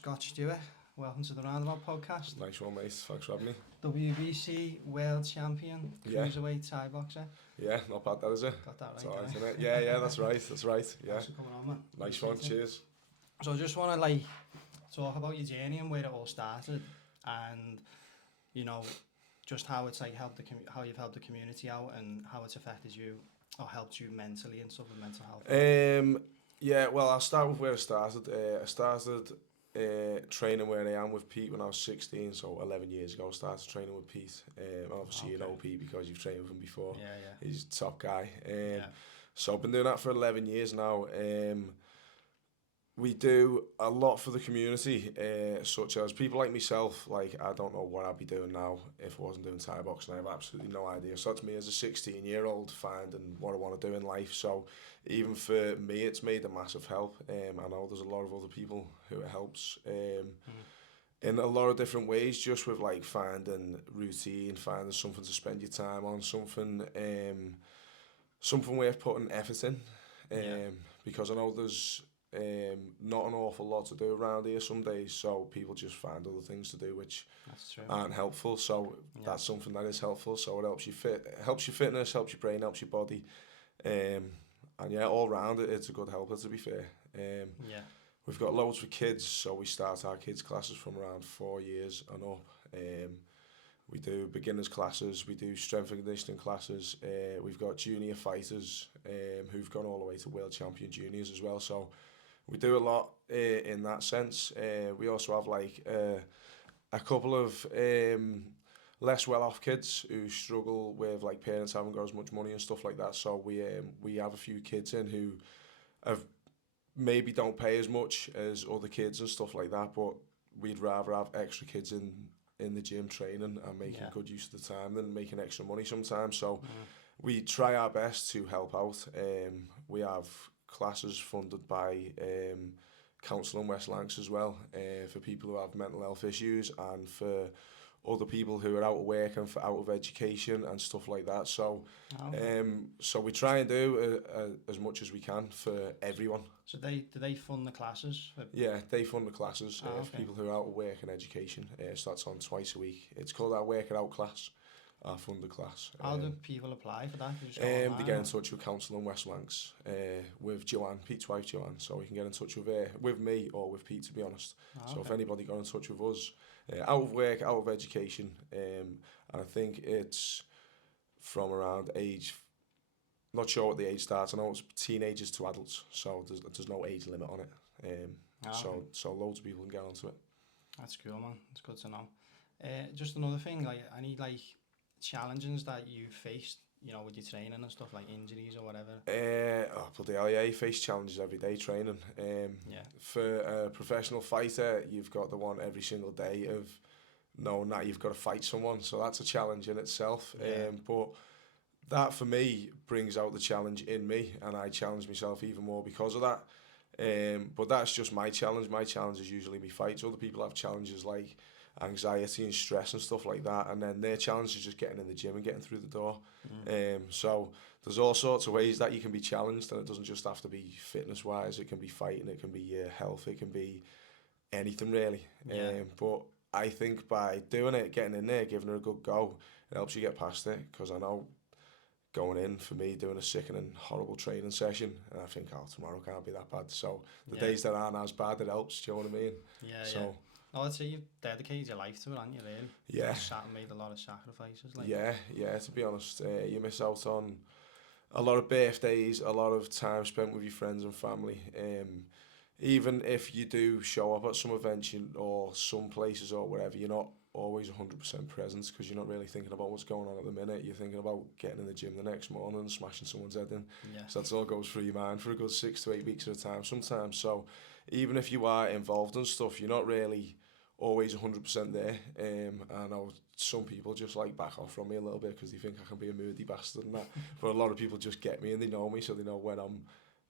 Scott Stewart. Welcome to the Roundabout podcast. Nice one, mate. Thanks for having me. WBC World Champion, Cruiserweight Thai boxer. Yeah, not bad that, is it? Got that right, It's all right, isn't it? Yeah, that's right, that's right. Yeah. Thanks for coming on, man. Nice one, cheers. So I just want to talk about your journey and where it all started, and just how it's helped how you've helped the community out and how it's affected you or helped you mentally and stuff with mental health. Yeah, well, I'll start with where I started. I started training where I am with Pete when I was 16, so 11 years ago I started training with Pete. Obviously you know Pete because you've trained with him before. Yeah. He's a top guy. So I've been doing that for 11 years now. We do a lot for the community, such as people like myself. Like, I don't know what I'd be doing now if I wasn't doing Thai boxing. I have absolutely no idea. So that's me as a 16-year-old finding what I want to do in life. So even for me, it's made a massive help. I know there's a lot of other people who it helps in a lot of different ways, just with like finding routine, finding something to spend your time on, something worth putting effort in. Because I know there's not an awful lot to do around here some days, so people just find other things to do which aren't helpful. So that's something that is helpful. So it helps you helps your fitness, helps your brain, helps your body, and yeah, all round it's a good helper, to be fair. We've got loads for kids, so we start our kids classes from around 4 years and up. We do beginners classes, we do strength and conditioning classes. We've got junior fighters who've gone all the way to world champion juniors as well. So we do a lot in that sense. We also have a couple of less well-off kids who struggle with like parents haven't got as much money and stuff like that. So we have a few kids in who have maybe don't pay as much as other kids and stuff like that, but we'd rather have extra kids in the gym training and making good use of the time than making extra money sometimes. So we try our best to help out. We have classes funded by Council in West Lancs as well, for people who have mental health issues and for other people who are out of work and for out of education and stuff like that. So so we try and do as much as we can for everyone. So do they fund the classes? Yeah, they fund the classes for people who are out of work and education. So that's on twice a week. It's called our Work It Out class, our funded class. How do people apply for that? They get in touch with Council in West Lancs, with Joanne, Pete's wife Joanne, so we can get in touch with me or with Pete, to be honest. So if anybody got in touch with us, out of work, out of education, and I think it's from around age, not sure what the age starts. I know it's teenagers to adults, so there's no age limit on it. So loads of people can get onto it. That's cool, man. It's good to know. Just another thing, I need challenges that you faced, with your training and stuff, like injuries or whatever. Bloody hell, yeah, you face challenges every day training. For a professional fighter, you've got the one every single day of knowing that you've got to fight someone, so that's a challenge in itself. But that for me brings out the challenge in me, and I challenge myself even more because of that. But that's just my challenge. My challenge is usually me fights. Other people have challenges like anxiety and stress and stuff like that, and then their challenge is just getting in the gym and getting through the door. So there's all sorts of ways that you can be challenged, and it doesn't just have to be fitness wise. It can be fighting, it can be your health, it can be anything really. But I think by doing it, getting in there, giving it a good go, it helps you get past it. Because I know going in, for me, doing a sickening, horrible training session, and I think, tomorrow can't be that bad. So the days that aren't as bad, it helps. Do you know what I mean? No, I'd say you've dedicated your life to it, haven't you, really? Yeah. You've made a lot of sacrifices. Yeah, to be honest. You miss out on a lot of birthdays, a lot of time spent with your friends and family. Even if you do show up at some events or some places or whatever, you're not always 100% present because you're not really thinking about what's going on at the minute. You're thinking about getting in the gym the next morning and smashing someone's head in. So that's all goes through your mind for a good 6 to 8 weeks at a time sometimes. So even if you are involved in stuff, you're not really always 100% there. I know some people just back off from me a little bit because they think I can be a moody bastard and that. But a lot of people just get me and they know me, so they know when I'm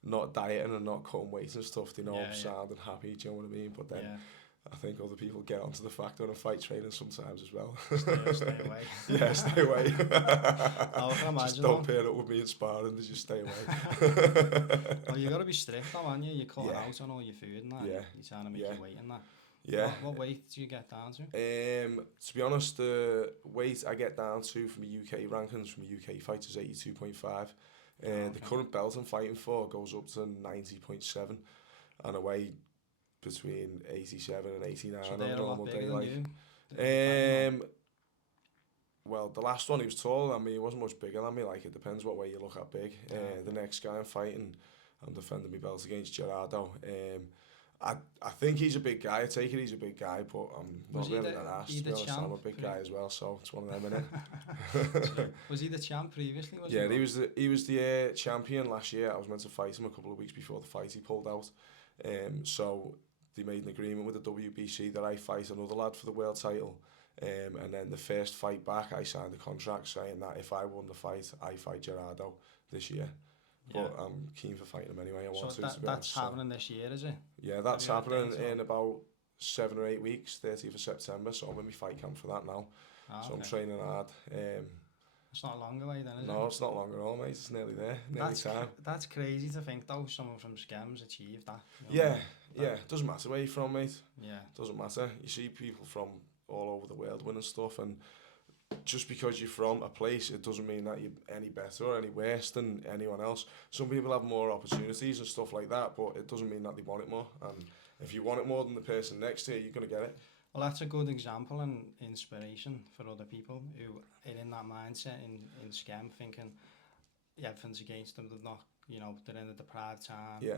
not dieting and not cutting weight and stuff. They know I'm sound and happy, do you know what I mean? But then I think other people get onto the fact when I fight training sometimes as well. Stay away. Yeah, stay away. I can imagine. Just don't pair up with me in sparring, they just stay away. Well, you got to be strict though, aren't you? You're cutting out on all your food and that. You're trying to make your weight and that. Yeah. What weight do you get down to? To be honest, the weight I get down to from the UK rankings from the UK fights is 82.5. The current belt I'm fighting for goes up to 90.7, and I weigh between 87 and 89 So on they're a a lot normal bigger day. than Like, you. That well, the last one he was taller than me. He wasn't much bigger than me. Like, it depends what way you look at big. The next guy I'm fighting, I'm defending my belt against Gerardo. I think he's a big guy. I take it he's a big guy, but I'm not really that asked, to be honest. I'm a big guy as well, so it's one of them, innit? Was he the champ previously? Yeah, he was the champion last year. I was meant to fight him a couple of weeks before the fight. He pulled out. So they made an agreement with the WBC that I fight another lad for the world title. And then the first fight back, I signed a contract saying that if I won the fight, I fight Gerardo this year. But I'm keen for fighting him anyway. I want to be honest. That's happening this year, is it? Yeah, that's happening in about 7 or 8 weeks, 30th of September. So I'm in my fight camp for that now. So I'm training hard. It's not long away then, is it? No, it's not long at all, mate. It's nearly there. Nearly time. That's crazy to think, though, someone from Skems achieved that. Yeah. It doesn't matter where you're from, mate. Yeah. Doesn't matter. You see people from all over the world winning stuff, and just because you're from a place, it doesn't mean that you're any better or any worse than anyone else. Some people have more opportunities and stuff like that, but it doesn't mean that they want it more. And if you want it more than the person next to you, you're going to get it. Well, that's a good example and inspiration for other people who are in that mindset in Skem, thinking everything's against them. They've not, they're in a deprived time. Yeah.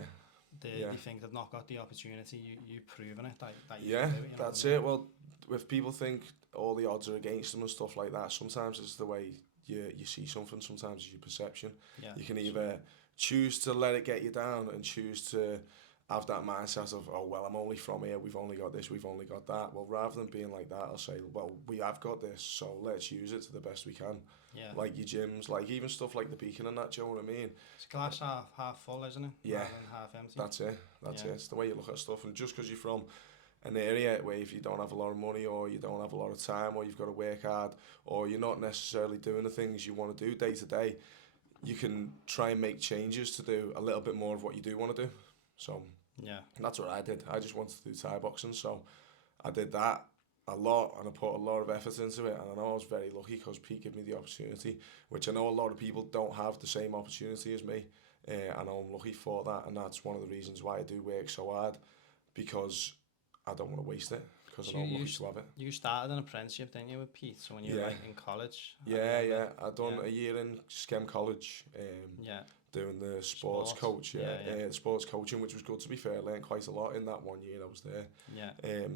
They think they've not got the opportunity. You've proven it. That you yeah, can do it, that's it. Well, if people think all the odds are against them and stuff like that, sometimes it's the way you see something. Sometimes it's your perception. Yeah, you can either choose to let it get you down and choose to have that mindset of, oh, well, I'm only from here, we've only got this, we've only got that. Well, rather than being like that, I'll say, well, we have got this, so let's use it to the best we can. Yeah. Like your gyms, like even stuff like the Beacon and that, do you know what I mean? It's glass half full, isn't it? Yeah. Rather than half empty. That's it. It's the way you look at stuff. And just because you're from an area where if you don't have a lot of money or you don't have a lot of time or you've got to work hard or you're not necessarily doing the things you want to do day to day, you can try and make changes to do a little bit more of what you do want to do. So that's what I did. I just wanted to do Thai boxing, so I did that a lot and I put a lot of effort into it, and I know I was very lucky because Pete gave me the opportunity, which I know a lot of people don't have the same opportunity as me, and I'm lucky for that, and that's one of the reasons why I do work so hard, because I don't want to waste it, because I know I'm lucky to have it. You started an apprenticeship, didn't you, with Pete? So when you were in college? I'd done a year in Skem College, doing the sports coach, the sports coaching, which was good, to be fair. I learned quite a lot in that 1 year I was there.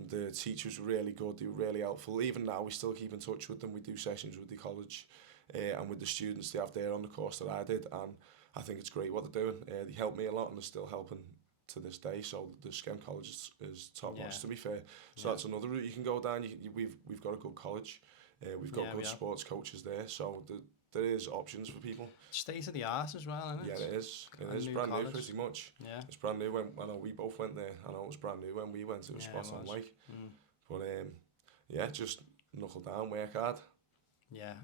The teachers were really good, they were really helpful. Even now we still keep in touch with them. We do sessions with the college and with the students they have there on the course that I did, and I think it's great what they're doing. They helped me a lot and they're still helping to this day, so the Skem College is top notch, to be fair. So that's another route you can go down. We've got a good college, we've got good sports coaches there, so there is options for people. State of the art as well, isn't it? Yeah, it is. It is brand new, pretty much. Yeah, it's brand new. When I know we both went there. I know it was brand new when we went. It was spot on, like. But just knuckle down, work hard. Yeah.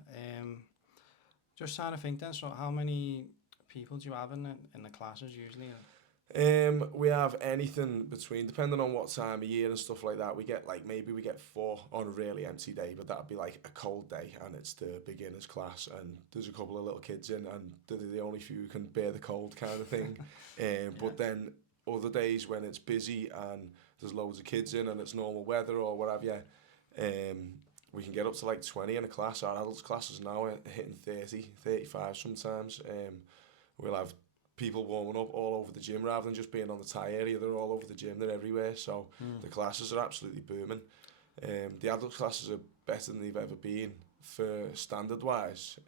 Just trying to think then. So, how many people do you have in the classes usually? We have anything between, depending on what time of year and stuff like that, we get maybe 4 on a really empty day, but that'd be like a cold day and it's the beginners class and there's a couple of little kids in and they're the only few who can bear the cold kind of thing. But then other days when it's busy and there's loads of kids in and it's normal weather or whatever, we can get up to 20 in a class. Our adults classes now are hitting 30, 35 sometimes. We'll have people warming up all over the gym rather than just being on the Thai area. They're all over the gym, they're everywhere, so the classes are absolutely booming. The adult classes are better than they've ever been for standard wise.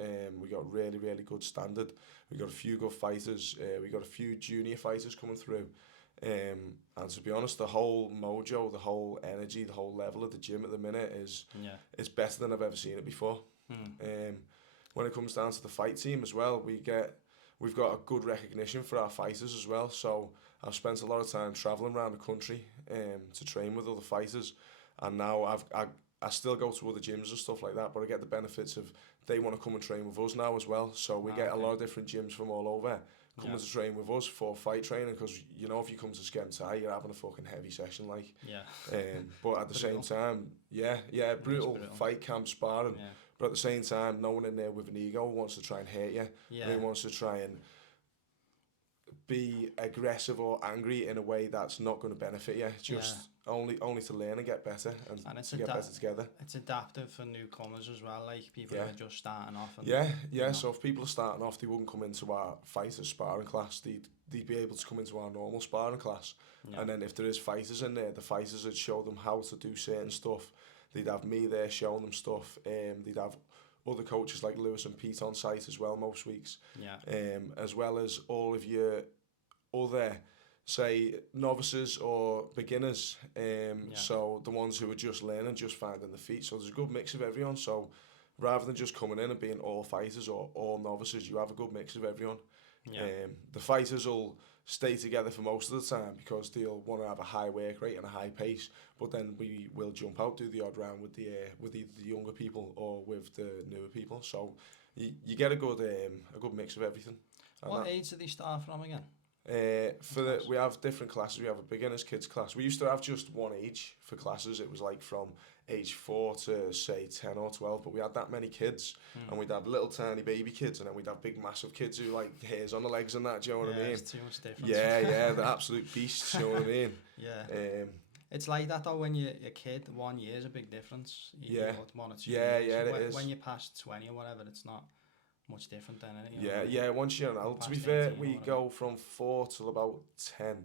We got really good standard. We got a few good fighters, we got a few junior fighters coming through, and to be honest, the whole mojo, the whole energy, the whole level of the gym at the minute is better than I've ever seen it before. When it comes down to the fight team as well, we've got a good recognition for our fighters as well, so I've spent a lot of time travelling around the country to train with other fighters, and now I still go to other gyms and stuff like that, but I get the benefits of they want to come and train with us now as well, so we get a lot of different gyms from all over coming to train with us for fight training, because you know if you come to Skemtai, you're having a fucking heavy session, like. But at the same time, brutal fight camp sparring. Yeah. But at the same time, no one in there with an ego wants to try and hurt you. Yeah. Who wants to try and be aggressive or angry in a way that's not going to benefit you. Just only to learn and get better and to get better together. It's adaptive for newcomers as well, like people who are just starting off. And, you know. So if people are starting off, they wouldn't come into our fighters sparring class. They'd be able to come into our normal sparring class. Yeah. And then if there is fighters in there, the fighters would show them how to do certain stuff. They'd have me there showing them stuff. They'd have other coaches like Lewis and Pete on site as well most weeks. Yeah. As well as all of your other, say, novices or beginners. So the ones who are just learning, just finding the feet. So there's a good mix of everyone. So rather than just coming in and being all fighters or all novices, you have a good mix of everyone. Yeah. The fighters will stay together for most of the time because they'll want to have a high work rate and a high pace, but then we will jump out, do the odd round with either the younger people or with the newer people. So you get a good mix of everything. What age do they start from again? We have different classes. We have a beginners kids class. We used to have just one age for classes. It was like from age 4 to say 10 or 12, but we had that many kids, and we'd have little tiny baby kids, and then we'd have big massive kids who like hairs on the legs and that. Do you know what I mean? It's too much difference. Yeah, the absolute beasts. You know what I mean? Yeah. It's like that though when you're a kid. 1 year is a big difference. You know, 1 or 2 years. Yeah, it is. When you're past 20 or whatever, it's not much different than anything. Yeah. Once you're an adult, to be fair, we go from 4 till about 10,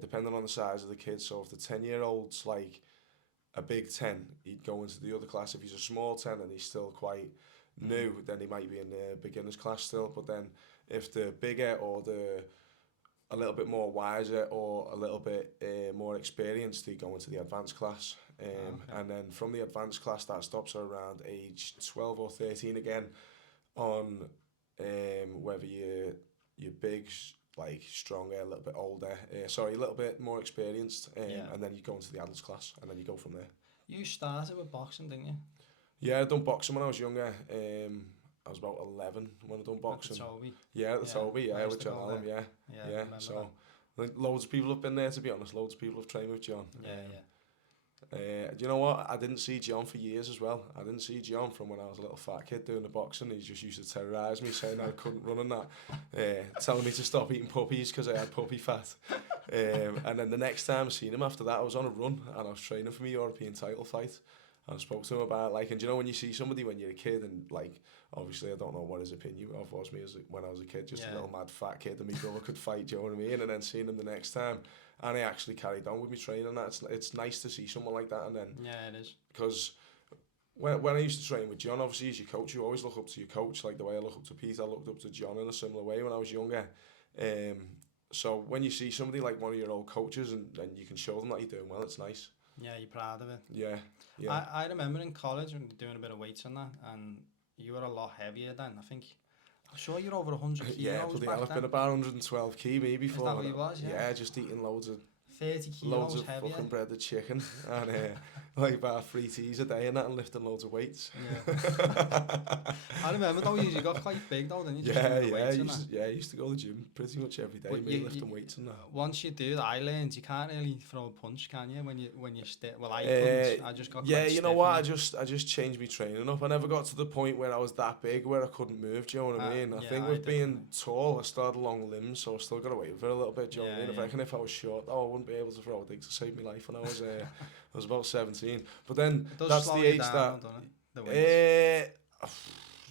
depending on the size of the kid. So if the 10-year-old's like a big 10, he'd go into the other class. If he's a small 10 and he's still quite new, then he might be in the beginners class still. But then if they're bigger or they're a little bit more wiser or a little bit more experienced, they go into the advanced class. And then from the advanced class, that stops around age 12 or 13 again, on whether you're big, like stronger, a little bit older, a little bit more experienced, and then you go into the adults class, and then you go from there. You started with boxing, didn't you? Yeah, I done boxing when I was younger. I was about 11 when I done boxing. At the Toby? Yeah, at the Toby, with John Allen, yeah. So loads of people have been there, to be honest. Loads of people have trained with John. Do you know what? I didn't see John for years as well. I didn't see John from when I was a little fat kid doing the boxing. He just used to terrorise me, saying I couldn't run and that, telling me to stop eating puppies because I had puppy fat. And then the next time I seen him after that, I was on a run and I was training for my European title fight. And I spoke to him about, like, and you know when you see somebody when you're a kid and, like, obviously I don't know what his opinion of was me when I was a kid, just a little mad fat kid, and my brother could fight, do you know what I mean? And then seeing him the next time, and he actually carried on with me training, that it's nice to see someone like that. And then it is, because when I used to train with John, obviously as your coach, you always look up to your coach, like the way I look up to Pete, I looked up to John in a similar way when I was younger. So when you see somebody like one of your old coaches and you can show them that you're doing well, it's nice. Yeah, you're proud of it. Yeah. I remember in college when doing a bit of weights and that, and you were a lot heavier then. I'm sure you're over 100 kilos. Yeah, but I've been about 112 kg maybe before. Is that what you was? Yeah, just eating loads of 30 kilos loads of heavier. Fucking breaded chicken and like about 3 teas a day and that, and lifting loads of weights. Yeah. I remember though, you got quite big though, didn't you? I used to go to the gym pretty much every day, lifting weights and that. Once you do that, I learned you can't really throw a punch, can you? When you well, I couldn't. I just got quite you know what? I just changed my training up. I never got to the point where I was that big where I couldn't move. Do you know what I mean? I think with being tall, I started long limbs, so I still got away with it a little bit. Do you know what I mean? I reckon if I was short, I wouldn't be able to throw a dig to save my life when I was I was about 17. But then that's the age down, that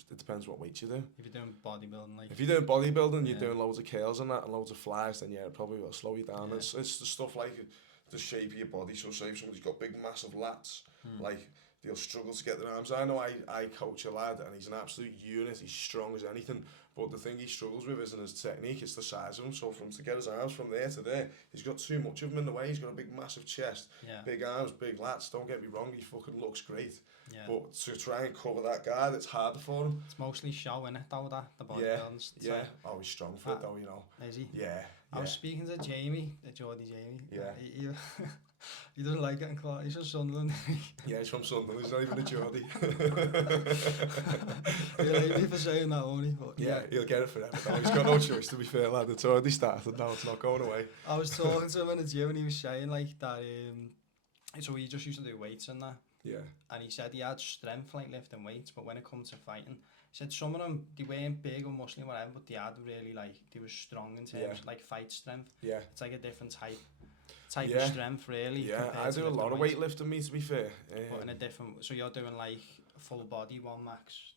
it depends what weight you do. If you're doing bodybuilding, if you're doing bodybuilding, you're doing loads of curls and that and loads of flies, then it probably will slow you down. It's the stuff like the shape of your body. So say if somebody's got big massive lats, like they'll struggle to get their arms. I know I coach a lad and he's an absolute unit. He's strong as anything. But the thing he struggles with isn't his technique, it's the size of him. So to get his arms from there to there, he's got too much of them in the way. He's got a big massive chest, big arms, big lats. Don't get me wrong, he fucking looks great. Yeah. But to try and cover that guard, it's harder for him. It's mostly show, innit, though, the bodybuilding. Yeah. Oh, he's strong for it though, you know. Is he? Yeah. I was speaking to Jamie, Geordie Jamie. Yeah. He doesn't like getting caught. He's from Sunderland. Yeah, he's from Sunderland. He's not even a Geordie. He'll hate me for saying that, won't he? But yeah, he'll get it forever. No, he's got no choice, to be fair, lad. It's already started now. It's not going away. I was talking to him in the gym and he was saying like that. So he just used to do weights and that. Yeah. And he said he had strength like lifting weights, but when it comes to fighting, he said some of them, they weren't big or muscly or whatever, but they had really like, they were strong in terms of like fight strength. Yeah. It's like a different type of strength really. Yeah, I do a lot of weightlifting, me, to be fair. But in a different, so you're doing like full body, one max?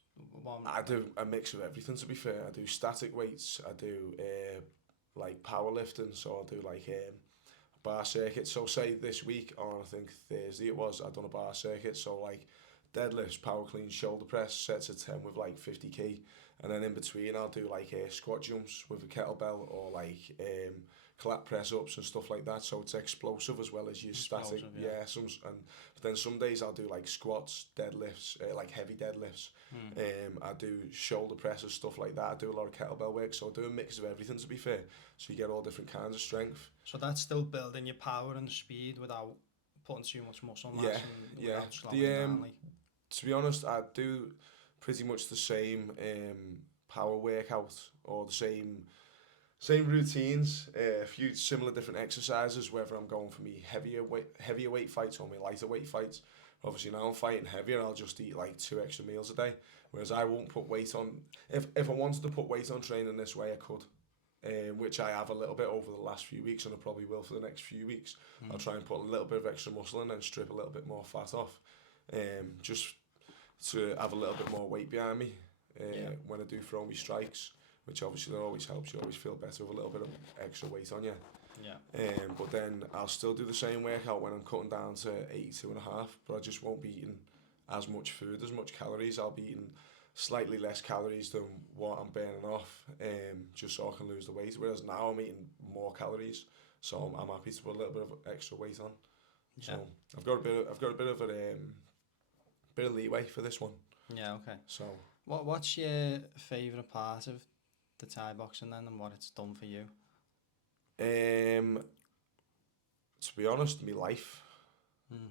I do a mix of everything, to be fair. I do static weights, I do like powerlifting, so I'll do like bar circuit. So say this week on, I think Thursday it was, I've done a bar circuit, so like deadlifts, power clean, shoulder press, sets of 10 with like 50 kg, and then in between I'll do like squat jumps with a kettlebell, or like collapse press ups and stuff like that, so it's explosive as well as your static. Yeah, but then some days I'll do like squats, deadlifts, like heavy deadlifts. I do shoulder presses, stuff like that. I do a lot of kettlebell work, so I do a mix of everything, to be fair, so you get all different kinds of strength. So that's still building your power and speed without putting too much muscle mass and without slowing down, like. To be honest, I do pretty much the same power workout, or the same routines, a few similar different exercises, whether I'm going for me heavier weight fights or my lighter weight fights. Obviously now I'm fighting heavier, I'll just eat like 2 extra meals a day, whereas I won't put weight on. If I wanted to put weight on training this way, I could, which I have a little bit over the last few weeks, and I probably will for the next few weeks. I'll try and put a little bit of extra muscle and then strip a little bit more fat off, just to have a little bit more weight behind me when I do throw me strikes, which obviously that always helps. You always feel better with a little bit of extra weight on you. Yeah. But then I'll still do the same workout when I'm cutting down to 82.5, but I just won't be eating as much food, as much calories. I'll be eating slightly less calories than what I'm burning off, just so I can lose the weight. Whereas now I'm eating more calories, so I'm happy to put a little bit of extra weight on. Yeah. So I've got a bit of leeway for this one. Yeah, okay. So what's your favourite part of the Thai boxing then, and what it's done for you? To be honest, my life.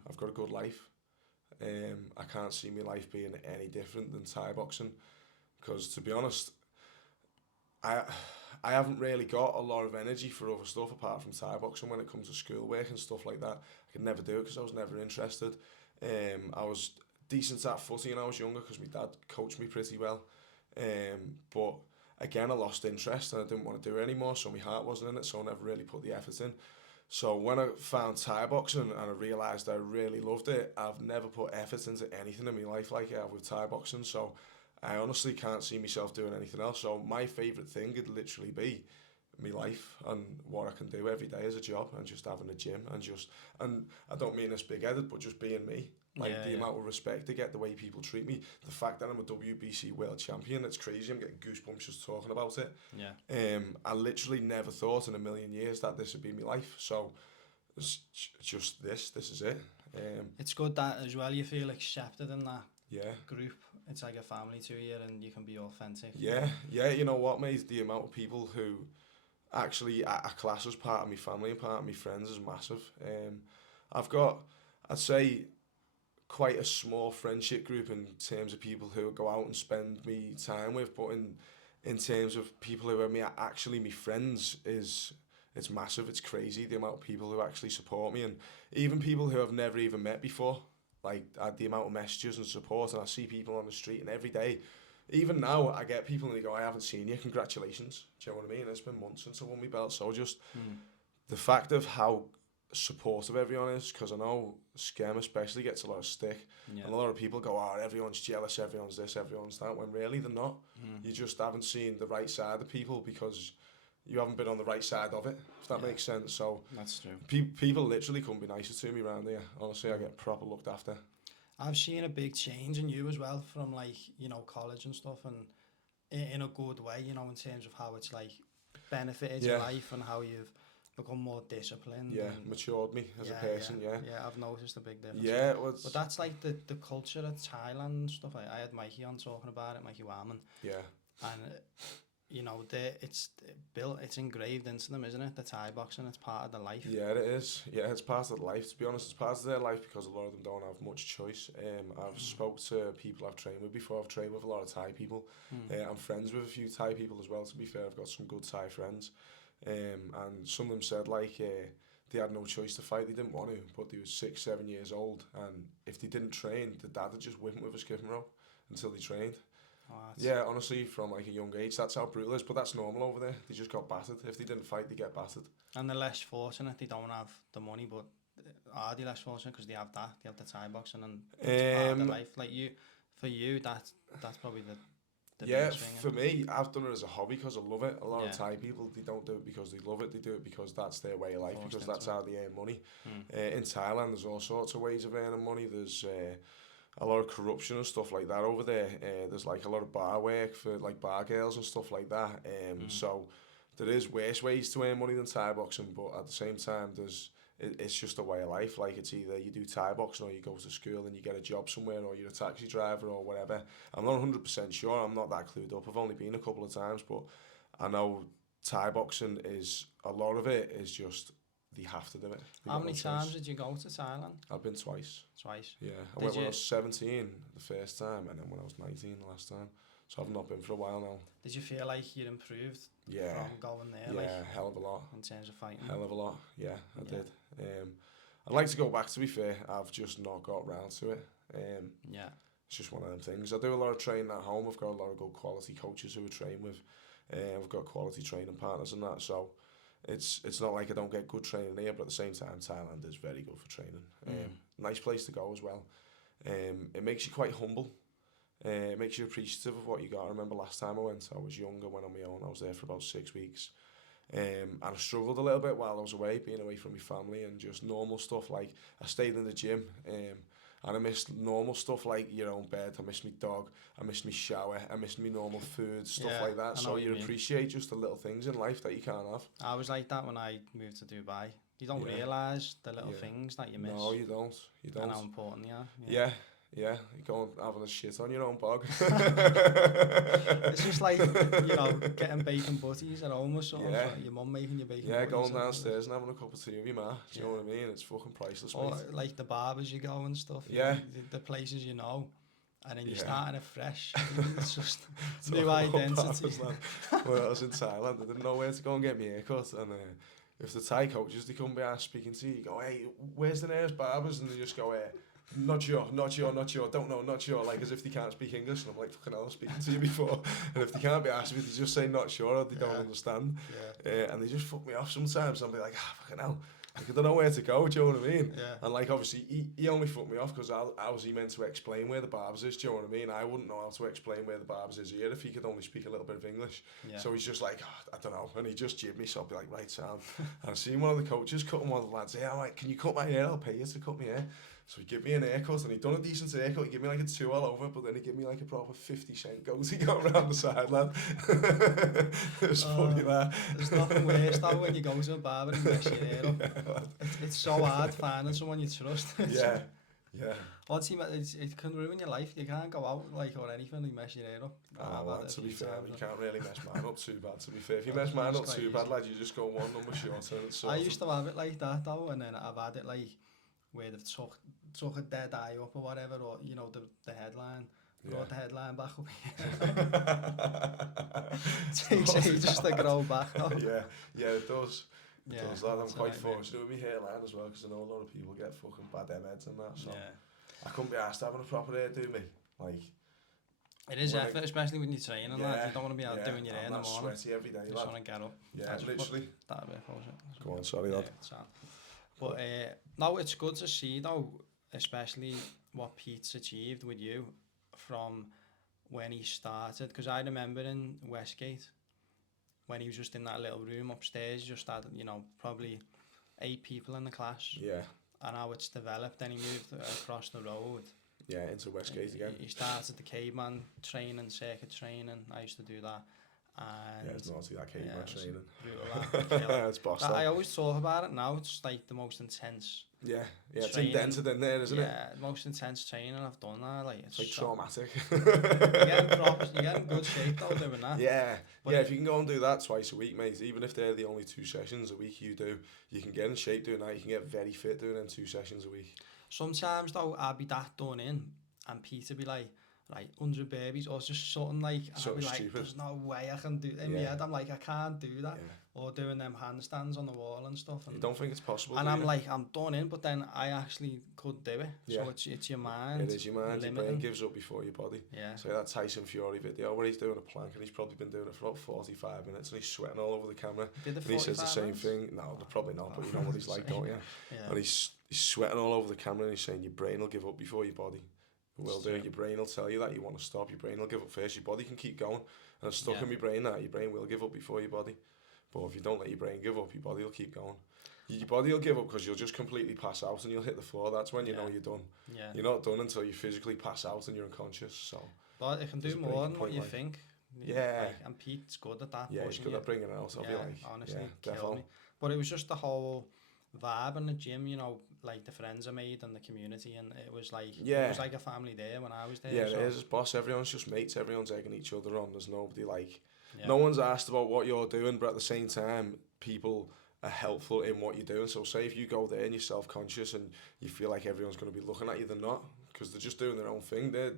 I've got a good life. I can't see my life being any different than Thai boxing, because to be honest, I haven't really got a lot of energy for other stuff apart from Thai boxing when it comes to schoolwork and stuff like that. I could never do it because I was never interested. I was decent at footy when I was younger because my dad coached me pretty well, but again I lost interest and I didn't want to do it anymore, so my heart wasn't in it, so I never really put the effort in. So when I found Thai boxing and I realised I really loved it, I've never put effort into anything in my life like I have with Thai boxing, so I honestly can't see myself doing anything else. So my favourite thing would literally be my life and what I can do every day as a job, and just having a gym and I don't mean this big-headed, but just being me. Like the amount of respect I get, the way people treat me, the fact that I'm a WBC world champion, it's crazy. I'm getting goosebumps just talking about it. Yeah. I literally never thought in a million years that this would be my life. So it's just this is it. It's good that as well you feel accepted in that group. It's like a family to you and you can be authentic. Yeah, you know what, mate? The amount of people who actually I class as part of my family and part of my friends is massive. I've got, I'd say, quite a small friendship group in terms of people who go out and spend me time with, but in terms of people who are actually my friends, it's massive. It's crazy the amount of people who actually support me, and even people who I've never even met before. Like the amount of messages and support, and I see people on the street, and every day, even now, I get people and they go, "I haven't seen you, congratulations." Do you know what I mean? It's been months since I won my belt, so just the fact of how supportive everyone is, because I know Scam especially gets a lot of stick, and a lot of people go, "Oh, everyone's jealous, everyone's this, everyone's that," when really they're not. You just haven't seen the right side of people because you haven't been on the right side of it, if that makes sense. So that's true. People literally couldn't be nicer to me around here. Honestly, I get proper looked after. I've seen a big change in you as well from like, you know, college and stuff, and in a good way, you know, in terms of how it's like benefited your life and how you've become more disciplined. Yeah, matured me as a person. Yeah, I've noticed a big difference. Yeah, but that's like the culture of Thailand and stuff. I had Mikey on talking about it, Mikey Wallman. Yeah. And you know, it's built, it's engraved into them, isn't it? The Thai boxing, it's part of their life. Yeah, it is. Yeah, it's part of their life. To be honest, it's part of their life because a lot of them don't have much choice. I've spoke to people I've trained with before. I've trained with a lot of Thai people. I'm friends with a few Thai people as well, to be fair. I've got some good Thai friends. And some of them said, like, they had no choice to fight. They didn't want to, but they were 6, 7 years old. And if they didn't train, the dad would just whip them with a skipping rope until they trained. Oh, yeah, honestly, from like a young age, that's how brutal it is. But that's normal over there. They just got battered. If they didn't fight, they get battered. And they're less fortunate. They don't have the money, but are they less fortunate because they have that? They have the Thai boxing and it's part of their life. Like for you, that's probably the yeah. biggest thing. For me, I've done it as a hobby because I love it. A lot of Thai people, they don't do it because they love it. They do it because that's their way of life. Because that's how they earn money. In Thailand, there's all sorts of ways of earning money. There's a lot of corruption and stuff like that over there. There's like a lot of bar work for like bar girls and stuff like that. So there is worse ways to earn money than Thai boxing, but at the same time, it's just a way of life. Like, it's either you do Thai boxing or you go to school and you get a job somewhere, or you're a taxi driver or whatever. I'm not 100% sure. I'm not that clued up. I've only been a couple of times, but I know Thai boxing is, a lot of it is just, they have to do it. How many times did you go to Thailand? I've been twice. Twice? Yeah. I went when I was 17 the first time, and then when I was 19 the last time. So I've not been for a while now. Did you feel like you improved from going there? Yeah, like, hell of a lot. In terms of fighting? Hell of a lot, yeah, I did. I'd like to go back, to be fair. I've just not got round to it. It's just one of them things. I do a lot of training at home. I've got a lot of good quality coaches who I train with. I've got quality training partners and that, so it's not like I don't get good training here, but at the same time, Thailand is very good for training. Nice place to go as well. It makes you quite humble. It makes you appreciative of what you got. I remember last time I went, I was younger, went on my own. I was there for about 6 weeks. And I struggled a little bit while I was away, being away from my family, and just normal stuff. Like, I stayed in the gym, and I missed normal stuff like your own bed. I missed my dog. I missed my shower. I missed my normal food, stuff like that. So you appreciate just the little things in life that you can't have. I was like that when I moved to Dubai. You don't realise the little things that you miss. No, you don't. You don't. And how important they are. Yeah, you go and having a shit on your own bog. It's just like, you know, getting bacon butties at home or something. Like your mum making your bacon butties. Going downstairs and having a cup of tea with your ma. Do you know what I mean? It's fucking priceless, or mate. Like the barbers you go and stuff. Yeah. The places you know. And then you're starting it fresh. It's just new identity. When I was in Thailand, I didn't know where to go and get my haircut. And if the Thai coaches, they come behind speaking to you, you go, hey, where's the nearest barbers? And they just go, not sure, don't know, not sure, like as if they can't speak English. And I'm like, fucking hell, I've spoken to you before. And if they can't be asked, they just say not sure, or they don't understand. And they just fuck me off sometimes. I'll be like, fucking hell, like, I don't know where to go, do you know what I mean? And like, obviously, he only fucked me off because how was he meant to explain where the barbers is, do you know what I mean? I wouldn't know how to explain where the barbers is here if he could only speak a little bit of English. So he's just like, I don't know, and he just jibbed me, so I'll be like, right, sound. And I seen one of the coaches cutting one of the lads' hair. I'm like, can you cut my hair? I'll pay you to cut my hair. So he gave me an haircut, and he'd done a decent haircut. He gave me like a 2 all over, but then he gave me like a proper 50-cent goatee going around the side, lad. It was funny, that. There's nothing worse though when you go to a barber and mess your hair up. It's so hard finding someone you trust. Once it can ruin your life. You can't go out like or anything and mess your hair up. To be fair, you can't really mess mine up too bad, to be fair. If you mess mine up too bad, lad, you just go one number shorter. I used to have it like that though, and then I've had it like where they've took a dead eye up or whatever, or you know, the headline, brought the headline back up. Takes ages to grow back though. It does. It does that. I'm quite fortunate with my hairline as well, because I know a lot of people get fucking bad heads and that, so I couldn't be asked having a proper hairdo, me. Like, it is effort, especially when you're training and that. You don't want to be out doing your hair in the morning. Sweaty every day, you just want to get up. Yeah, literally. That bit, go on, sorry, lad. But no, it's good to see though, especially what Pete's achieved with you from when he started. Because I remember in Westgate, when he was just in that little room upstairs, just had, you know, probably 8 people in the class. And how it's developed. Then he moved across the road. Into Westgate again. He started the caveman training, circuit training. I used to do that. And it's naughty that caveman training. Brutal, it's boss. I always talk about it now. It's like the most intense. Yeah, it's indented in there, isn't it? Yeah, most intense training I've done now. Like it's like traumatic. You're getting good shape though doing that. Yeah, but if you can go and do that twice a week, mate, even if they're the only 2 sessions a week you do, you can get in shape doing that. You can get very fit doing them 2 sessions a week. Sometimes though, I'll be that done in, and Peter be like 100 babies or just something like, and I'll be like, stupid. There's no way I can do that. In my head, I'm like, I can't do that. Or doing them handstands on the wall and stuff. And you don't think it's possible, and I'm like, I'm done in, but then I actually could do it. So it's your mind. It is your mind. Your brain gives up before your body. Yeah. So that Tyson Fury video where he's doing a plank and he's probably been doing it for about 45 minutes and he's sweating all over the camera. And he says the same thing. No, probably not, but you know what he's like, don't you? And he's sweating all over the camera and he's saying your brain will give up before your body. Will do. Your brain will tell you that you want to stop. Your brain will give up first. Your body can keep going. And it's stuck in my brain that your brain will give up before your body. But if you don't let your brain give up, your body will keep going. Your body will give up because you'll just completely pass out and you'll hit the floor. That's when you know you're done. Yeah. You're not done until you physically pass out and you're unconscious. So. But it can do more than what you think. Yeah. And Pete's good at that. Yeah, he's good at bringing it out. I feel like. Honestly, killed me. But it was just the whole vibe in the gym, you know, like the friends I made and the community, and it was like it was like a family there when I was there. Yeah, it is, boss. Everyone's just mates. Everyone's egging each other on. There's nobody like, no one's asked about what you're doing, but at the same time, people are helpful in what you're doing. So say if you go there and you're self-conscious and you feel like everyone's going to be looking at you, they're not, because they're just doing their own thing. They're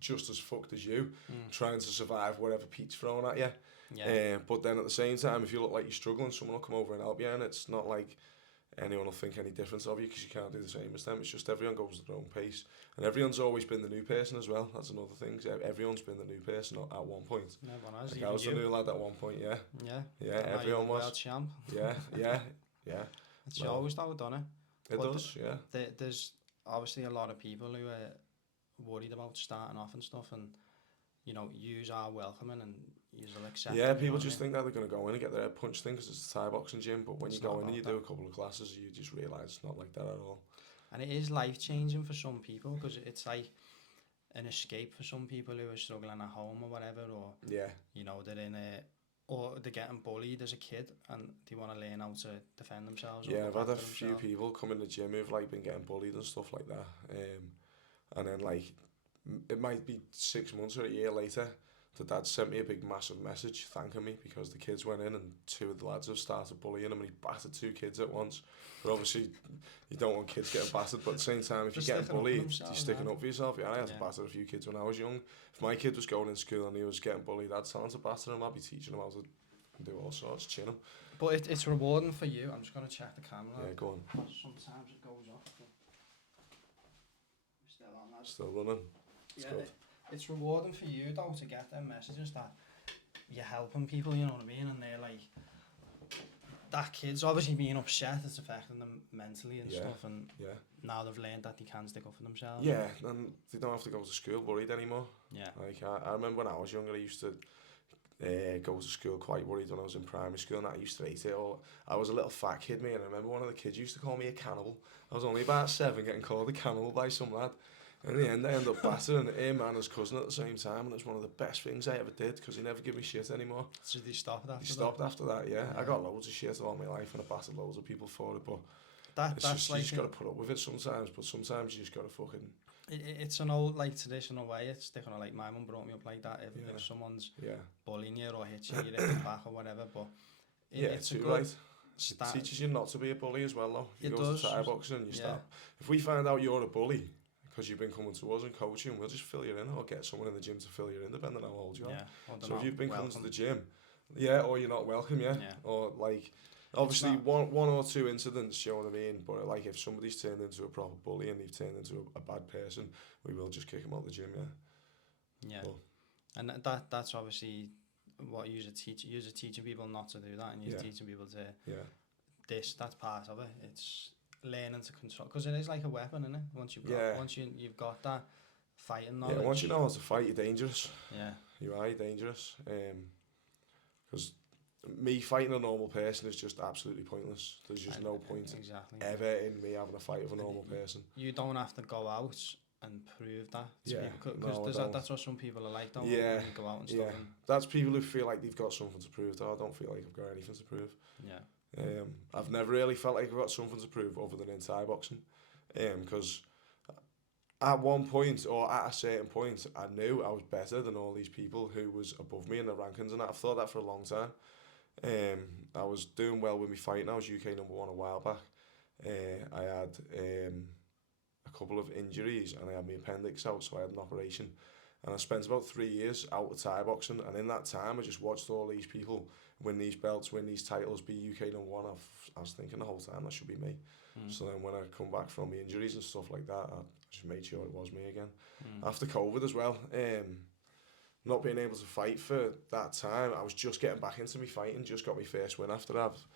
just as fucked as you, trying to survive whatever Pete's throwing at you. Yeah. But then at the same time, if you look like you're struggling, someone will come over and help you, and it's not like anyone will think any difference of you because you can't do the same as them. It's just everyone goes at their own pace, and everyone's always been the new person as well. That's another thing. Everyone's been the new person at one point. Everyone has. Like I was the new lad at one point. Yeah. Everyone was. World champ. Yeah. It's always though, doesn't it? It does. There's obviously a lot of people who are worried about starting off and stuff, and you know, yous are welcoming and yous will accept. Yeah, people just think that they're going to go in and get their head punched in because it's a Thai boxing gym, but when you go in and you do a couple of classes, you just realise it's not like that at all. And it is life changing for some people because it's like an escape for some people who are struggling at home or whatever, or you know, they're in a, or they're getting bullied as a kid and they want to learn how to defend themselves. Yeah, I've had a few people come in the gym who've like been getting bullied and stuff like that, and then like it might be 6 months or a year later, the dad sent me a big massive message thanking me because the kids went in and 2 of the lads have started bullying him and he battered 2 kids at once. But obviously you don't want kids getting battered, but at the same time if you're getting bullied, you're sticking up for yourself. Yeah, I had to batter a few kids when I was young. If my kid was going in school and he was getting bullied, I'd tell him to batter him. I'd be teaching him how to do all sorts, chin him. But it's rewarding for you. I'm just going to check the camera. Yeah, go on. Sometimes it goes off. Still on that. Still running. It's rewarding for you though to get them messages that you're helping people, you know what I mean, and they're like, that kid's obviously being upset, it's affecting them mentally and stuff, and now they've learned that they can stick up for themselves. Yeah, and they don't have to go to school worried anymore. Yeah. Like I remember when I was younger, I used to go to school quite worried when I was in primary school, and I used to hate it all. I was a little fat kid, mate, and I remember one of the kids used to call me a cannibal. I was only about 7 getting called a cannibal by some lad. In the end, I ended up battering him and his cousin at the same time, and it was one of the best things I ever did because he never gave me shit anymore. So he stopped after that? He stopped after that, yeah. I got loads of shit all my life and I battered loads of people for it, but that's just, like you just got to put up with it sometimes, but sometimes you just got to fucking... It's an old, like, traditional way. It's different. Like, my mum brought me up like that. If someone's bullying you or hits you, you hit them back or whatever, but it's a good... Right. It teaches you not to be a bully as well, though. If you go to Thai boxing and you stop. If we find out you're a bully, because you've been coming to us and coaching, we'll just fill you in or get someone in the gym to fill you in, depending on how old you are. So if you've been coming to the gym, or you're not welcome, or like, obviously one or 2 incidents, you know what I mean, but like if somebody's turned into a proper bully and they've turned into a bad person, we will just kick them out the gym, and that's obviously what you're teaching people not to do that, and you're teaching people to, that's part of it. It's learning to control, because it is like a weapon, isn't it? Once you've got that fighting knowledge. Yeah, once you know how to fight, you're dangerous. Yeah, you are dangerous. Because me fighting a normal person is just absolutely pointless. There's just no point ever in me having a fight with a normal person. You don't have to go out and prove that to Yeah, people, because no, that's what some people are like, don't yeah, when you go out and stuff. And that's people who feel like they've got something to prove. Though I don't feel like I've got anything to prove. yeah. I've never really felt like I've got something to prove other than in Thai boxing, because at one point or at a certain point, I knew I was better than all these people who was above me in the rankings, and I've thought that for a long time. I was doing well with my fighting. I was UK #1 a while back. I had a couple of injuries and I had my appendix out, so I had an operation. And I spent about 3 years out of Thai boxing, and in that time I just watched all these people win these belts, win these titles, be UK #1. I was thinking the whole time that should be me. So then when I come back from my injuries and stuff like that, I just made sure it was me again. After COVID as well, not being able to fight for that time, I was just getting back into me fighting, just got my first win after I've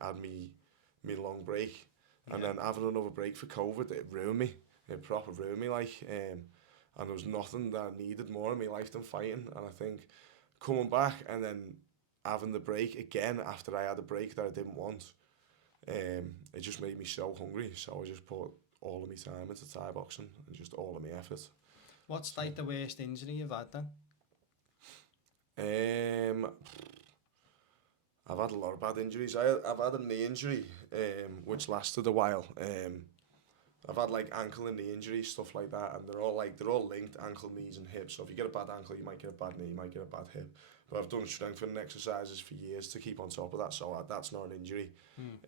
had me long break. And then having another break for COVID, it ruined me. It proper ruined me, like, and there was nothing that I needed more in my life than fighting. And I think coming back and then having the break again after I had a break that I didn't want, it just made me so hungry. So I just put all of my time into Thai boxing and just all of my effort. What's like the worst injury you've had then? I've had a lot of bad injuries. I've had a knee injury, which lasted a while. I've had like ankle and knee injuries, stuff like that, and they're all linked, ankle, knees, and hips. So if you get a bad ankle, you might get a bad knee, you might get a bad hip. But I've done strengthening exercises for years to keep on top of that, so that's not an injury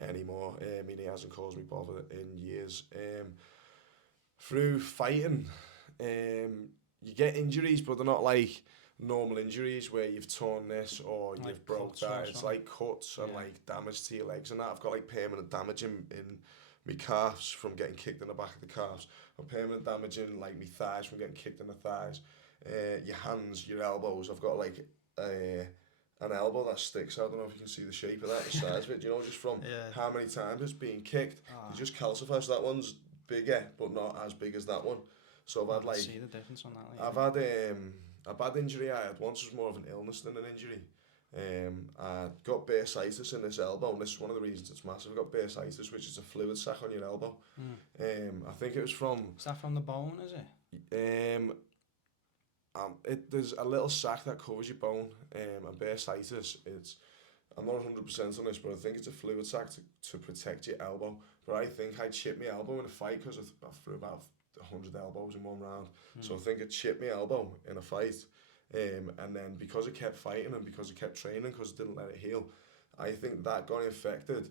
anymore. My knee hasn't caused me bother in years. Through fighting, you get injuries, but they're not like normal injuries where you've torn this or like you've broke that. It's like cuts and like damage to your legs and that. I've got like permanent damage in my calves from getting kicked in the back of the calves. I've permanent damage in like my thighs from getting kicked in the thighs. Your hands, your elbows. I've got like an elbow that sticks out. I don't know if you can see the shape of that, the size of it. You know, just from how many times it's being kicked. You just calcify. So that one's bigger, but not as big as that one. So I've had like, see the difference on that. Like, I've had a bad injury I had once was more of an illness than an injury. I got bursitis in this elbow, and this is one of the reasons it's massive. I got bursitis, which is a fluid sac on your elbow. I think it was from... Is that from the bone, is it? There's a little sac that covers your bone, and bursitis, I'm not 100% on this, but I think it's a fluid sac to protect your elbow. But I think I chipped my elbow in a fight because I threw about 100 elbows in one round. So I think it chipped my elbow in a fight. And then because I kept fighting and because I kept training, because I didn't let it heal, I think that got infected.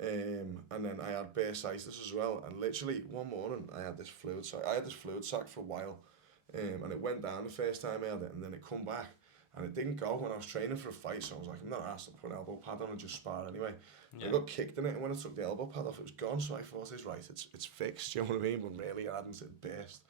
And then I had bursitis as well. And literally one morning I had this fluid sac. I had this fluid sac for a while. And it went down the first time I had it, and then it come back. And it didn't go when I was training for a fight, so I was like, I'm not asked to put an elbow pad on and just spar anyway. I got kicked in it, and when I took the elbow pad off, it was gone, so I thought, it's fixed, you know what I mean? But really, it hadn't, it burst.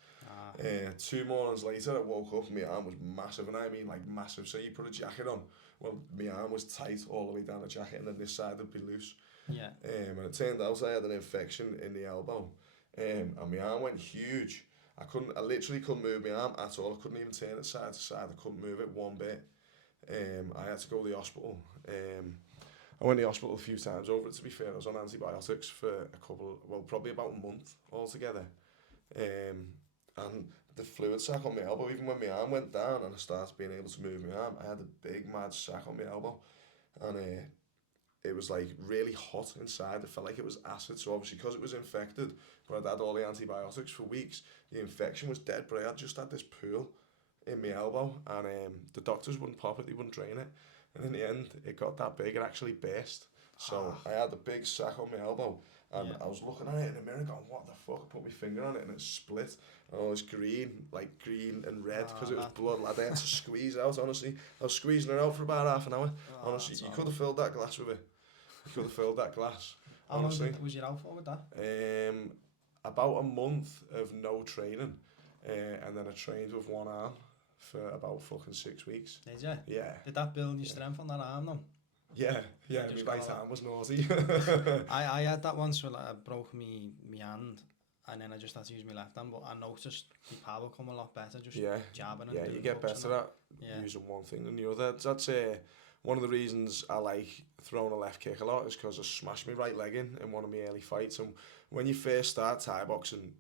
2 mornings later, I woke up and my arm was massive, and I mean like massive. So you put a jacket on, well, my arm was tight all the way down the jacket, and then this side would be loose. And it turned out I had an infection in the elbow, and my arm went huge. I literally couldn't move my arm at all. I couldn't even turn it side to side. I couldn't move it one bit. I had to go to the hospital. I went to the hospital a few times over it, to be fair. I was on antibiotics for probably about a month altogether. And the fluid sac on my elbow, even when my arm went down and I started being able to move my arm, I had a big mad sac on my elbow. And it was like really hot inside. It felt like it was acid. So obviously because it was infected, but I'd had all the antibiotics for weeks, the infection was dead, but I had just had this pool in my elbow, and the doctors wouldn't pop it, they wouldn't drain it. And in the end, it got that big, it actually burst. So I had a big sac on my elbow, and I was looking at it in the mirror going, what the fuck? I put my finger on it and it split. And all this green and red, because it was blood. Like, I had to squeeze it out, honestly. I was squeezing it out for about half an hour. Honestly, you could have filled that glass with it. You could have filled that glass. How long was you out for with that? About a month of no training, and then I trained with one arm for about fucking 6 weeks. Did you? Yeah. Did that build your strength on that arm then? Yeah, my right arm was naughty. I had that once where I broke me hand, and then I just had to use my left hand, but I noticed the power come a lot better just jabbing and you get better at using one thing than the other. That's one of the reasons I like throwing a left kick a lot, is because I smashed my right leg in one of my early fights. And when you first start Thai boxing,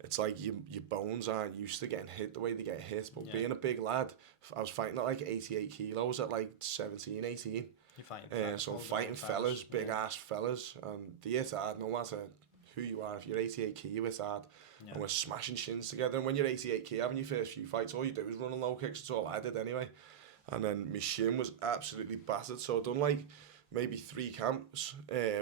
it's like your bones aren't used to getting hit the way they get hit. But Yeah. being a big lad, I was fighting at like 88 kilos at like 17, 18. You're fighting So I'm fighting fellas, big ass fellas, and they hit hard no matter who you are. If you're 88 kg, you hit hard. Yeah. And we're smashing shins together. And when you're 88 kg, having your first few fights, all you do is run low kicks. That's all I did anyway. And then my shin was absolutely battered. So I'd done like maybe 3 camps,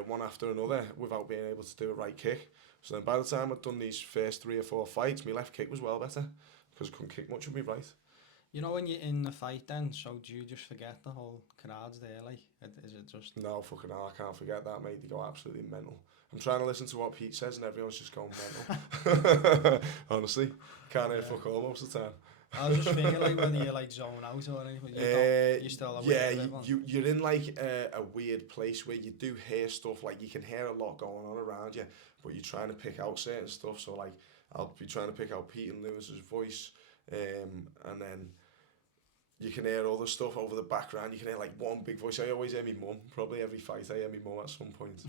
one after another, without being able to do a right kick. So then by the time I'd done these first 3 or 4 fights, my left kick was well better because I couldn't kick much with my right. You know, when you're in the fight then, so do you just forget the whole crowd's there, like? Is it just... No, fucking hell, I can't forget that, mate. They go absolutely mental. I'm trying to listen to what Pete says and everyone's just going mental. Honestly, can't hear fuck all most of the time. I was just thinking, like, whether you, like, zone out or anything, you're still aware of everyone. You're in, like, a weird place where you do hear stuff, like, you can hear a lot going on around you, but you're trying to pick out certain stuff, so, like, I'll be trying to pick out Pete and Lewis's voice, and then you can hear other stuff over the background. You can hear like one big voice. I always hear my mum. Probably every fight I hear my mum at some point.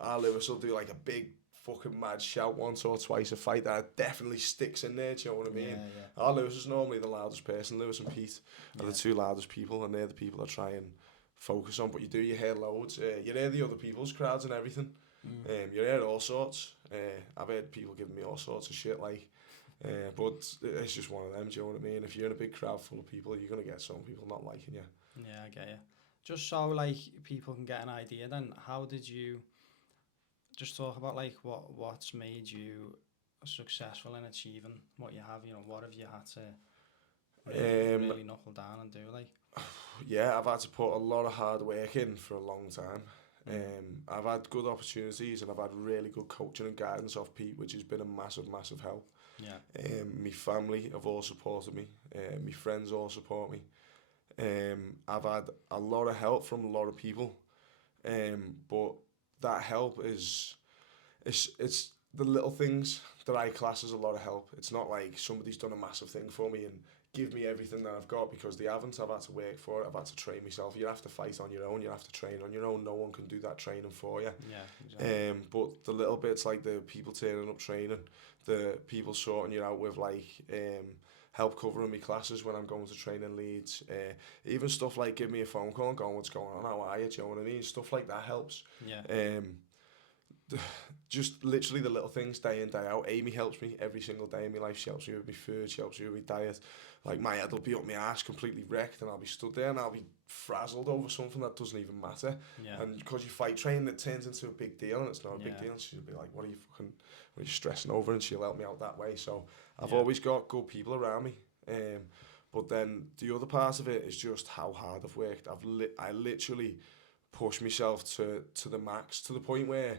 Our Lewis will do like a big fucking mad shout once or twice a fight that definitely sticks in there. Do you know what I mean? Yeah. Our Lewis is normally the loudest person. Lewis and Pete are the 2 loudest people, and they're the people I try and focus on. But you hear loads. You hear the other people's crowds and everything. You hear all sorts. I've heard people giving me all sorts of shit like. But it's just one of them, do you know what I mean? If you're in a big crowd full of people, you're going to get some people not liking you. Yeah, I get you. Just so, like, people can get an idea then, how did you, just talk about, like, what's made you successful in achieving what you have, you know, what have you had to really knuckle down and do, like? Yeah, I've had to put a lot of hard work in for a long time. I've had good opportunities and I've had really good coaching and guidance off Pete, which has been a massive, massive help. Yeah. My family have all supported me. My friends all support me. I've had a lot of help from a lot of people. But that help it's the little things that I class as a lot of help. It's not like somebody's done a massive thing for me and give me everything that I've got, because they haven't. I've had to work for it. I've had to train myself. You have to fight on your own. You have to train on your own. No one can do that training for you. Yeah, exactly. But the little bits, like the people turning up training, the people sorting you out with, like, help covering me classes when I'm going to train in Leeds. Even stuff like give me a phone call and going, what's going on, how are you, do you know what I mean? Stuff like that helps. Yeah. Just literally the little things day in, day out. Amy helps me every single day in my life. She helps me with my food, she helps me with my diet. Like, my head will be up my arse completely wrecked and I'll be stood there and I'll be frazzled over something that doesn't even matter. Yeah. And because you fight training, it turns into a big deal, and it's not a big deal. She'll be like, what are you stressing over? And she'll help me out that way. So I've always got good people around me. But then the other part of it is just how hard I've worked. I literally pushed myself to the max, to the point where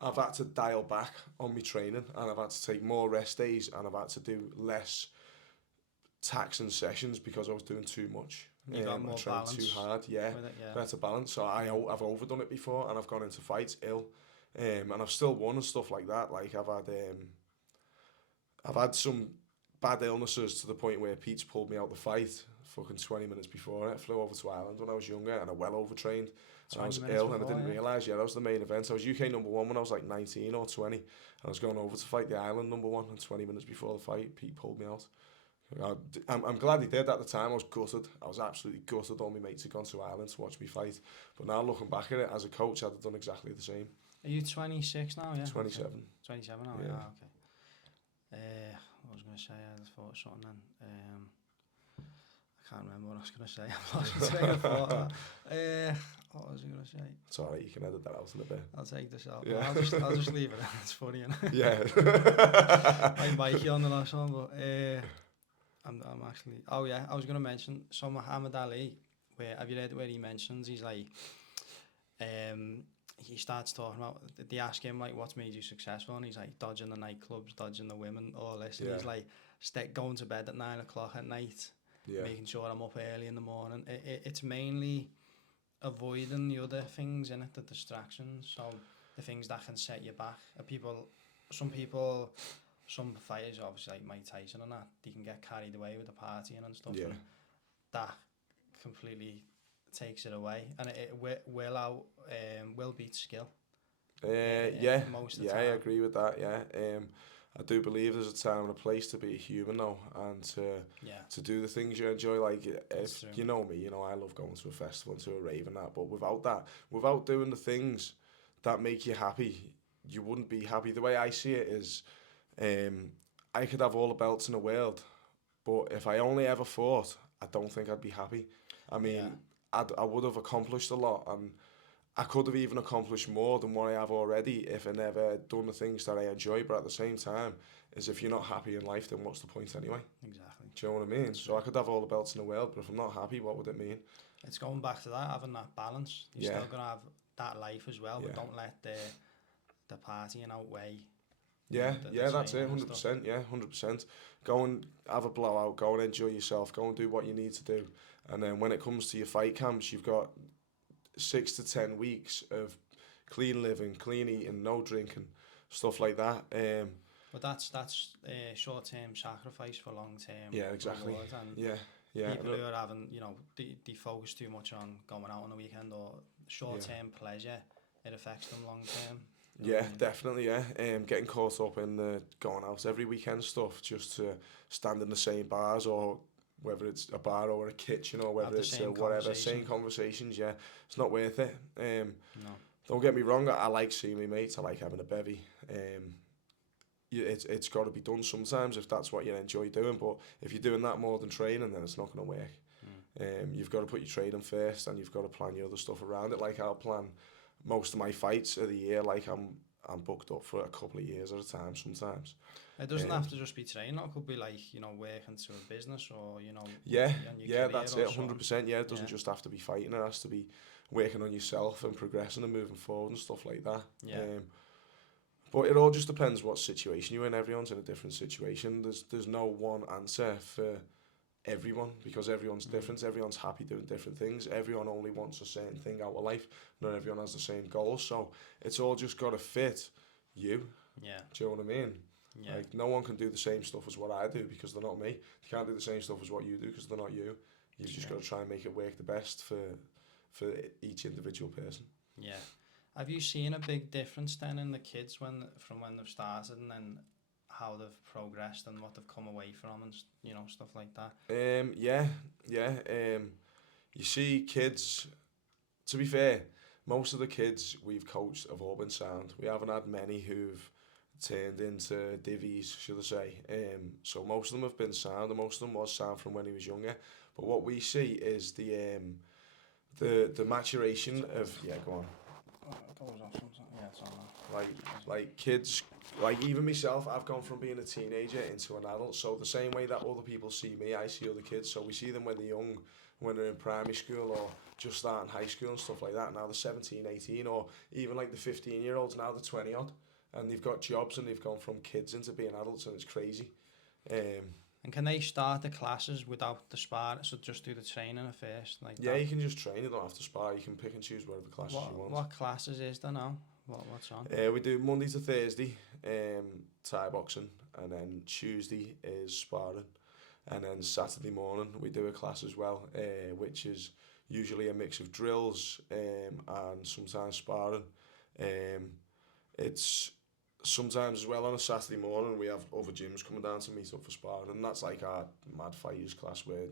I've had to dial back on my training, and I've had to take more rest days, and I've had to do less taxing sessions because I was doing too much. You got more balance too hard, better balance. So I've overdone it before, and I've gone into fights ill, and I've still won and stuff like that. Like, I've had some bad illnesses to the point where Pete's pulled me out the fight fucking 20 minutes before it. I flew over to Ireland when I was younger, and I well overtrained. And I was ill, and I didn't realise. Yeah, that was the main event. I was UK #1 when I was like 19 or 20. And I was going over to fight the Ireland #1, and 20 minutes before the fight, Pete pulled me out. I'm glad he did. At the time, I was gutted. I was absolutely gutted. All my mates had gone to Ireland to watch me fight. But now, looking back at it, as a coach, I'd have done exactly the same. Are you 26 now, yeah? 27. 27 now, yeah. Okay. What was I going to say? I thought of something then. I can't remember what I was going to say. I lost my train of thought. What was I going to say? It's alright, you can edit that out in a bit. I'll take this out. Yeah. I'll just leave it. It's funny, innit? Yeah. I'm Mikey on the last one, but I'm actually... Oh, yeah, I was going to mention, so Muhammad Ali, have you read where he mentions, he's like... he starts talking about, they ask him, like, what's made you successful? And he's like, dodging the nightclubs, dodging the women, all this. And he's like, going to bed at 9 o'clock at night, making sure I'm up early in the morning. It's mainly avoiding the other things, innit, the distractions. So the things that can set you back. Some fighters, obviously, like Mike Tyson and that, they can get carried away with the partying and stuff. Yeah. And that completely takes it away, and it will beat skill. Yeah, most of the yeah, time. I agree with that. Yeah, I do believe there's a time and a place to be a human though, and to do the things you enjoy. Like, if you know me, you know I love going to a festival, to a rave and that, but without doing the things that make you happy, you wouldn't be happy. The way I see it is, I could have all the belts in the world, but if I only ever fought, I don't think I'd be happy. I mean, I would have accomplished a lot, and I could have even accomplished more than what I have already if I never done the things that I enjoy. But at the same time, is if you're not happy in life, then what's the point anyway? Exactly. Do you know what I mean? So I could have all the belts in the world, but if I'm not happy, what would it mean? It's going back to that, having that balance. You're still gonna have that life as well, but don't let the partying outweigh. That's it, 100%. Yeah, 100%. Go and have a blowout. Go and enjoy yourself. Go and do what you need to do. And then when it comes to your fight camps, you've got 6 to 10 weeks of clean living, clean eating, no drinking, stuff like that. But that's short-term sacrifice for long-term. Yeah, exactly. And people who are having, they focus too much on going out on the weekend or short-term pleasure, it affects them long-term. Yeah, definitely. Yeah, getting caught up in the going out every weekend stuff, just to stand in the same bars, or whether it's a bar or a kitchen, or whether it's whatever, same conversations. Yeah, it's not worth it. No. Don't get me wrong. I like seeing my mates. I like having a bevy. It's got to be done sometimes if that's what you enjoy doing. But if you're doing that more than training, then it's not going to work. You've got to put your training first, and you've got to plan your other stuff around it. Like, I'll plan most of my fights of the year, like I'm booked up for a couple of years at a time sometimes. It doesn't have to just be training. It could be like, working to a business, or that's it, 100%. Yeah, it doesn't just have to be fighting. It has to be working on yourself and progressing and moving forward and stuff like that. But it all just depends what situation you're in. Everyone's in a different situation. There's no one answer for everyone, because everyone's different. Everyone's happy doing different things. Everyone only wants a certain thing out of life. Not everyone has the same goals, so it's all just got to fit you. Do you know what I mean? Like, no one can do the same stuff as what I do because they're not me. They can't do the same stuff as what you do because they're not you. You've just got to try and make it work the best for each individual person. Have you seen a big difference then in the kids from when they've started, and then how they've progressed and what they've come away from, and stuff like that? You see kids, to be fair, most of the kids we've coached have all been sound. We haven't had many who've turned into divvies, should I say. So most of them have been sound, and most of them was sound from when he was younger. But what we see is the maturation of go on. It's on like kids, like even myself, I've gone from being a teenager into an adult. So the same way that other people see me, I see other kids. So we see them when they're young, when they're in primary school or just starting high school and stuff like that. Now they're 17, 18, or even like the 15-year-olds, now they're 20 odd, and they've got jobs and they've gone from kids into being adults, and it's crazy. And can they start the classes without the spar? So just do the training at first, like that? You can just train. You don't have to spar. You can pick and choose whatever classes you want. What classes is there now? What's on? We do Monday to Thursday, Thai boxing, and then Tuesday is sparring, and then Saturday morning we do a class as well, which is usually a mix of drills and sometimes sparring. It's sometimes as well on a Saturday morning we have other gyms coming down to meet up for sparring, and that's like our mad fighters class where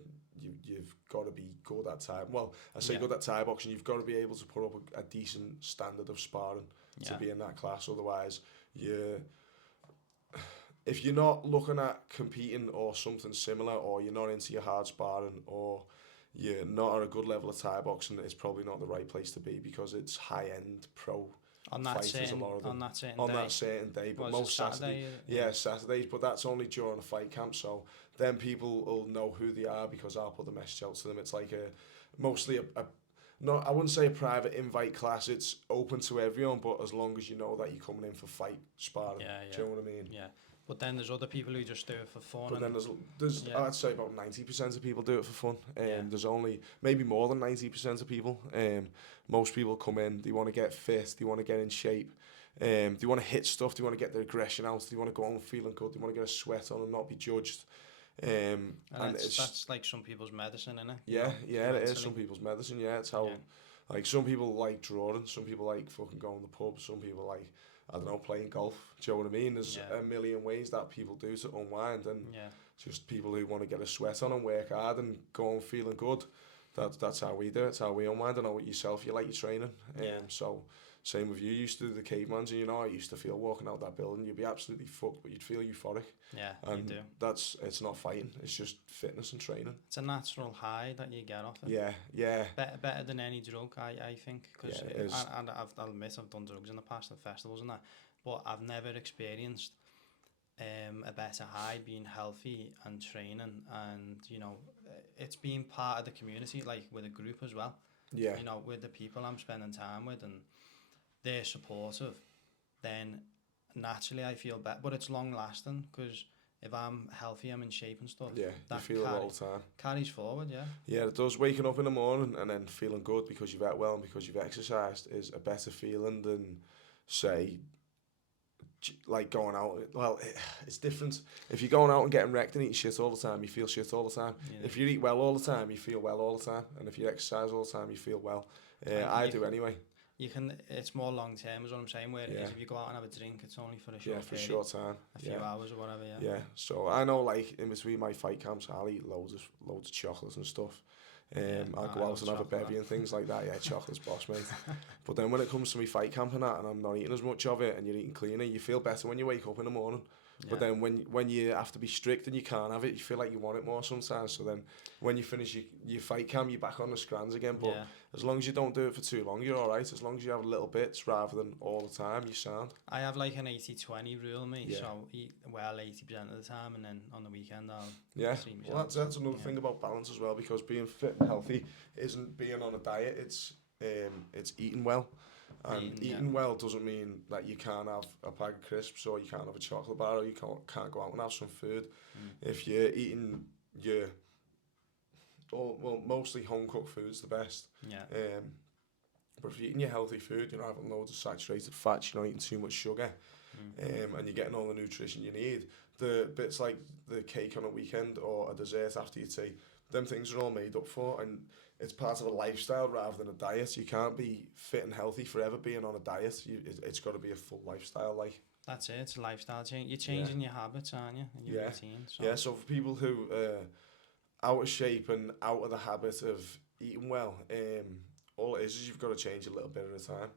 you've got to be good at Thai. Well, I say good at Thai boxing. You've got to be able to put up a decent standard of sparring to be in that class. Otherwise, if you're not looking at competing or something similar, or you're not into your hard sparring, or you're not at a good level of Thai boxing, it's probably not the right place to be, because it's high-end pro on that fighters, a lot of them. On that certain day, but most Saturday? Saturdays, but that's only during a fight camp, so then people will know who they are because I'll put the message out to them. It's like mostly I wouldn't say a private invite class, it's open to everyone, but as long as you know that you're coming in for fight sparring. Do you know what I mean? But then there's other people who just do it for fun. But then there's I'd say about 90% of people do it for fun. There's only maybe more than 90% of people. Most people come in, they want to get fit, they want to get in shape, they want to hit stuff, they want to get their aggression out, they want to go on feeling good, they want to get a sweat on and not be judged. And that's like some people's medicine, isn't it? It is some people's medicine. It's how like some people like drawing, some people like fucking going to the pub, some people like I don't know, playing golf. Do you know what I mean? There's a million ways that people do to unwind, and just people who want to get a sweat on and work hard and go on feeling good. That's how we do it. It's how we unwind. I know with yourself, you like your training. So same with you. used to do the cavemans, and I used to feel walking out that building, you'd be absolutely fucked, but you'd feel euphoric. Yeah, and you do. It's not fighting. It's just fitness and training. It's a natural high that you get off it. Yeah. Better than any drug, I think. Cause it is. And I'll admit I've done drugs in the past at festivals and that, but I've never experienced a better high being healthy and training, and it's being part of the community, like with a group as well. Yeah. With the people I'm spending time with and they're supportive, then naturally I feel better. But it's long lasting, because if I'm healthy, I'm in shape and stuff. Yeah, you feel it all the time. Carries forward, yeah. Yeah, it does. Waking up in the morning and then feeling good because you've ate well and because you've exercised is a better feeling than, say, like going out. Well, it's different. If you're going out and getting wrecked and eating shit all the time, you feel shit all the time. Yeah. If you eat well all the time, you feel well all the time. And if you exercise all the time, you feel well. I do anyway. It's more long term is what I'm saying, where if you go out and have a drink, it's only for a short period. For a short time. A few hours or whatever, Yeah, so I know, like, in between my fight camps, I'll eat loads of chocolates and stuff. I'll go out and have a bevy and things like that. Yeah, chocolate's boss, mate. But then when it comes to me fight camp and that, and I'm not eating as much of it, and you're eating cleaner, you feel better when you wake up in the morning. But then when you have to be strict and you can't have it, you feel like you want it more sometimes. So then when you finish your fight camp, you're back on the scrans again. But as long as you don't do it for too long, you're all right. As long as you have little bits rather than all the time, you're sound. I have like an 80-20 rule, mate. So eat well 80% of the time, and then on the weekend I'll see myself. Well, that's another thing about balance as well, because being fit and healthy isn't being on a diet. It's eating well. And eating well doesn't mean that you can't have a bag of crisps, or you can't have a chocolate bar, or you can't go out and have some food. If you're eating mostly home cooked food's the best. But if you're eating your healthy food, you're not having loads of saturated fats, you're not eating too much sugar, and you're getting all the nutrition you need. The bits like the cake on a weekend or a dessert after your tea, them things are all made up for, and it's part of a lifestyle rather than a diet. You can't be fit and healthy forever being on a diet. It's got to be a full lifestyle, like. That's it. It's a lifestyle change. You're changing your habits, aren't you? And your routine. So. So for people who out of shape and out of the habit of eating well, all it is you've got to change a little bit at a time.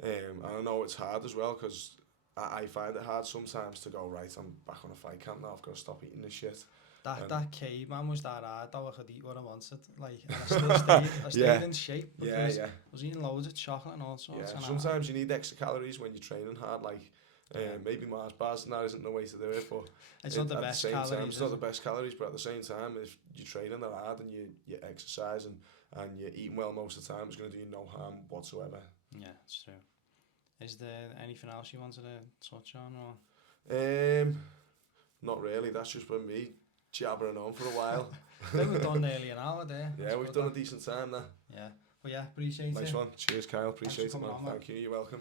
And I know it's hard as well, because I find it hard sometimes to go, right, I'm back on a fight camp now, I've got to stop eating this shit. That caveman was that hard though. I could eat what I wanted, like, and I still stayed in shape, because I was eating loads of chocolate and all sorts. Yeah, sometimes you need extra calories when you're training hard, like maybe Mars bars and that isn't the way to do it, but it's not the best calories. It's not the best calories, but at the same time, if you're training that hard and you exercise and you're eating well most of the time, it's going to do you no harm whatsoever. Yeah, it's true. Is there anything else you wanted to touch on, or? Not really. That's just been me jabbering on for a while. We've done nearly an hour there. Yeah, we've done a decent time there. Yeah. Well, yeah, appreciate it. Nice one. Cheers, Kyle. Appreciate it, man. Thank you. You're welcome.